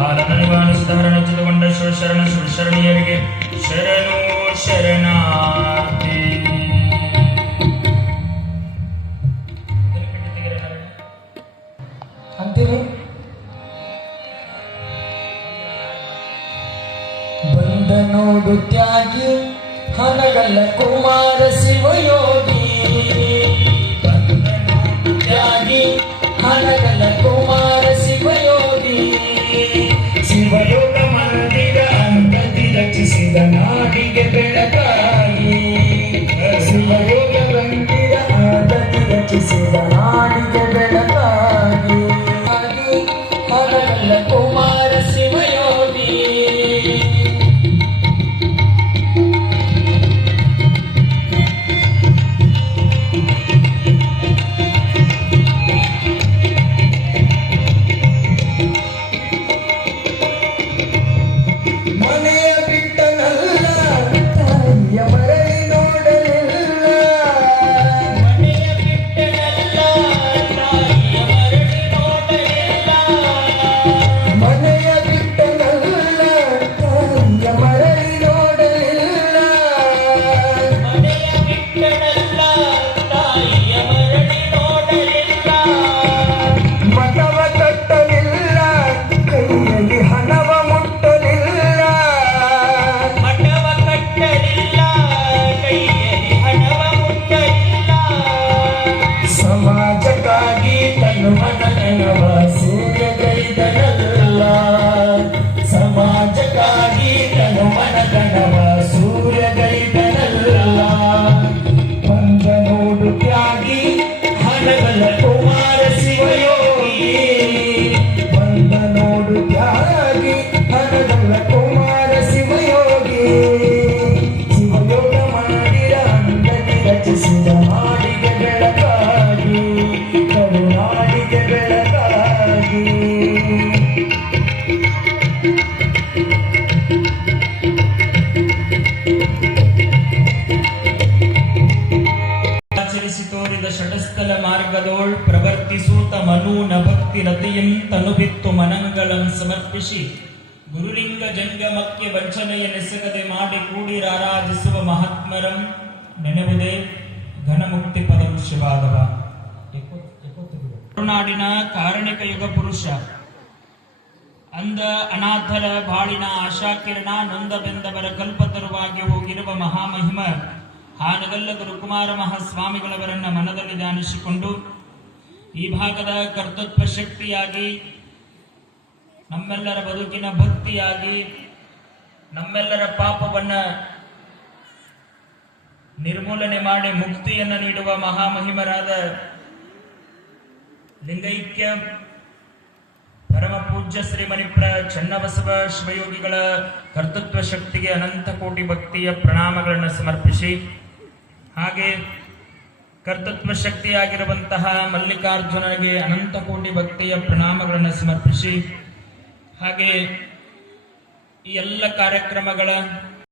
ಹಾಲನಿವಾಣಿಸಿದವರನ್ನುಚಿತಗೊಂಡ ಶಿವಶರಣ ಶಿವಶರಣೀಯರಿಗೆ ಶರಣು ಶರಣಾರ್ಥಿ. ಅಂತೀವಿ. ಬಂದ ನೋಡು ತ್ಯಾಗಿ ಹನಗಲ್ಲ ಕುಮಾರ ಶಿವಯೋಗಿ, ಬಂದ ನೋಡು ತ್ಯಾಗಿ ಹನಗಲ್ಲ ಕುಮಾರ ಶಿವಯೋಗಿ, ಶಿವಯೋಗ ಮಂದಿರ ಅಂಗತಿ ರಚಿಸಿದ ನಾಡಿಗೆ ಬೆಳಕಾಗಿ, ಶಿವಯೋಗ ಮಂದಿರ ಅಂಗತಿ ರಚಿಸಿದ ನಾಡಿಗೆ ಬೆಳಕಾಗಿ, ಹನಗಲ್ಲ ಕುಮಾರ ಶಿವಯೋಗಿ. ಸಮಾಜಕ್ಕಾಗಿ ತನ್ನ ಮನಗಣವ ಸೂರ್ಯಗೈದನಲ್ಲ, ಸಮಾಜಕ್ಕಾಗಿ ತನ್ನ ಮನಗಣವ ಸೂರ್ಯಗೈದನಲ್ಲ, ಬಂದ ನೋಡು ತ್ಯಾಗಿ ಹನಗಲ್ಲ ಕುಮಾರ ಶಿವಯೋಗಿ, ಬಂದ ನೋಡು ತ್ಯಾಗಿ ಹನಗಲ್ಲ ಕುಮಾರ ಶಿವಯೋಗಿ, ಶಿವಯೋಗ ಮಾಡಿದ ಅಂಗತಿ ರಚಿಸಿದ ನಾಡಿಗೆ ಬೆಳಕಾಗಿ, ಕರುನಾಡಿಗೆ ಬೆಳಕಾಗಿ. ಆಚರಿಸಿ ತೋರಿದ ಷಡಸ್ಥಲ ಮಾರ್ಗದೋಳ್ ಪ್ರವರ್ತಿಸೂತ ಮನೂನ ಭಕ್ತಿ ರತಿಯಂ ತನುಬಿತ್ತು ಮನಂಗಳಂ ಸಮರ್ಪಿಸಿ, ಗುರುಲಿಂಗ ಜಂಗಮಕ್ಕೆ ವಂಚನೆಯ ನೆಸಗದೆ ಮಾಡಿ ಕೂಡಿರಾರಾಧಿಸುವ ಮಹಾತ್ಮರಂ ನೆನೆವುದೇ ಘನಮುಕ್ತಿ ಪದಂ ಶಿವಾದವ. ಕರುನಾಡಿನ ಕಾರಣಿಕ ಯುಗ ಪುರುಷ, ಅಂದ ಅನಾಥರ ಬಾಳಿನ ಆಶಾಕಿರಣ, ನೊಂದ ಬೆಂದವರ ಕಲ್ಪತರುವಾಗಿ ಹೋಗಿರುವ ಮಹಾಮಹಿಮ ಹಾನಗಲ್ಲ ಗುರುಕುಮಾರ ಮಹಾಸ್ವಾಮಿಗಳವರನ್ನ ಮನದಲ್ಲಿ ಧ್ಯಾನಿಸಿಕೊಂಡು ಈ ಭಾಗದ ಕರ್ತೃತ್ವ ಶಕ್ತಿಯಾಗಿ, ನಮ್ಮೆಲ್ಲರ ಬದುಕಿನ ಭಕ್ತಿಯಾಗಿ, ನಮ್ಮೆಲ್ಲರ ಪಾಪವನ್ನ ನಿರ್ಮೂಲನೆ ಮಾಡಿ ಮುಕ್ತಿಯನ್ನು ನೀಡುವ ಮಹಾಮಹಿಮರಾದ ಲಿಂಗೈಕ್ಯ ಪರಮ ಪೂಜ್ಯ ಶ್ರೀ ಮಣಿಪ್ರ ಚನ್ನಬಸವ ಶಿವಯೋಗಿಗಳ ಕರ್ತೃತ್ವ ಶಕ್ತಿಗೆ ಅನಂತ ಕೋಟಿ ಭಕ್ತಿಯ ಪ್ರಣಾಮಗಳನ್ನು ಸಮರ್ಪಿಸಿ, ಹಾಗೆ ಕರ್ತೃತ್ವ ಶಕ್ತಿಯಾಗಿರುವಂತಹ ಮಲ್ಲಿಕಾರ್ಜುನನಿಗೆ ಅನಂತ ಕೋಟಿ ಭಕ್ತಿಯ ಪ್ರಣಾಮಗಳನ್ನು ಸಮರ್ಪಿಸಿ, ಹಾಗೆ ಈ ಎಲ್ಲ ಕಾರ್ಯಕ್ರಮಗಳ